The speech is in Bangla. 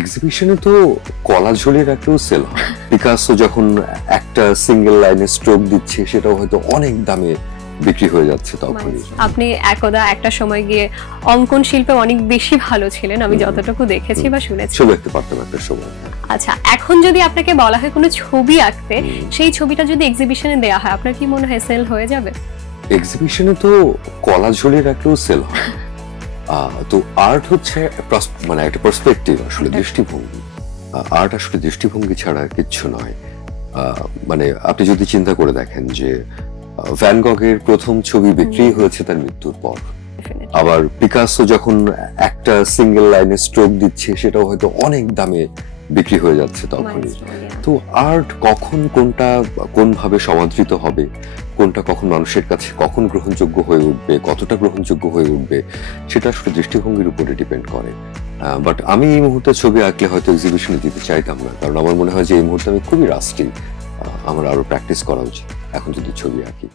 এক্সিবিশনে তো কলা ঝোলের একটাও সেল হয়। পিকাসো যখন একটা সিঙ্গেল লাইনে স্ট্রোক দিচ্ছে সেটাও হয়তো অনেক দামে বিক্রি হয়ে যাচ্ছে তখনই। আপনি একদা একটা সময় গিয়ে অঙ্কন শিল্পে অনেক বেশি ভালো ছিলেন, আমি যতটুকু দেখেছি বা শুনেছি। ছবি আঁকতে পারতাম একটা সময়। আচ্ছা, এখন যদি আপনাকে বলা হয় কোনো ছবি আঁকতে, সেই ছবিটা যদি এক্সিবিশনে দেয়া হয়, আপনার কি মনে হয় সেল হয়ে যাবে? এক্সিবিশনে তো কলা ঝোলের একটাও সেল হয়। তো আর্ট হচ্ছে মানে একটা পার্সপেক্টিভ, আসলে দৃষ্টিভঙ্গি। আর্ট আসলে দৃষ্টিভঙ্গি ছাড়া কিচ্ছু নয়। মানে আপনি যদি চিন্তা করে দেখেন যে ভ্যান গগের প্রথম ছবি বিক্রি হয়েছে তার মৃত্যুর পর, আবার পিকাসো যখন একটা সিঙ্গেল লাইনে স্ট্রোক দিচ্ছে সেটাও হয়তো অনেক দামে বিক্রি হয়ে যাচ্ছে তখনই। তো আর্ট কখন কোনটা কোনভাবে সমাদৃত হবে, কোনটা কখন মানুষের কাছে কখন গ্রহণযোগ্য হয়ে উঠবে, কতটা গ্রহণযোগ্য হয়ে উঠবে, সেটা আসলে দৃষ্টিভঙ্গির উপরে ডিপেন্ড করে। বাট আমি এই মুহূর্তে ছবি আঁকলে হয়তো এক্সিবিশনে দিতে চাইতাম না, কারণ আমার মনে হয় যে এই মুহূর্তে আমি খুবই রাস্টি। আমার আরো প্র্যাকটিস করা উচিত এখন যদি ছবি আঁকি।